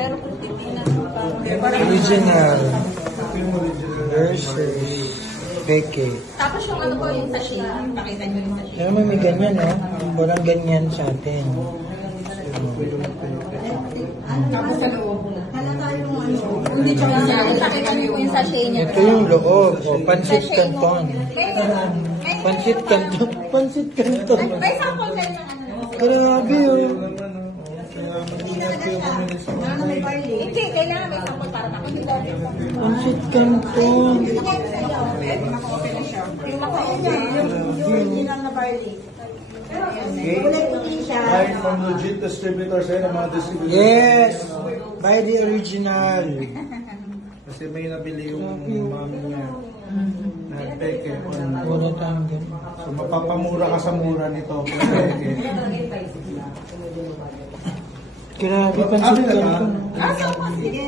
Pero kung titingnan mo parang... Original versus peke. Tapos yung ano po, yung sachet. Pakita nyo yung sachet. Pero may ganyan, no? Walang ganyan sa atin. Tapos sa loob. Hindi siya yung pakita nyo yung sachet niya. Ito yung loob. O, pansit canton. Pansit canton. Pansit canton. May sample kayo ng ano. Grabe, oh. Hindi, kailangan may sample para makikita. Pansit canton. Maka-open na siya. Yung original na barley. Kulay puti siya. Right from legit distributors ng mga distributors. Yes! Buy the original. Kasi may nabili yung mami niya na peke. Wala tayong ganyan. So mapapamura ka sa mura nito. Peke. Grabe, pansit canton. Ah, sige.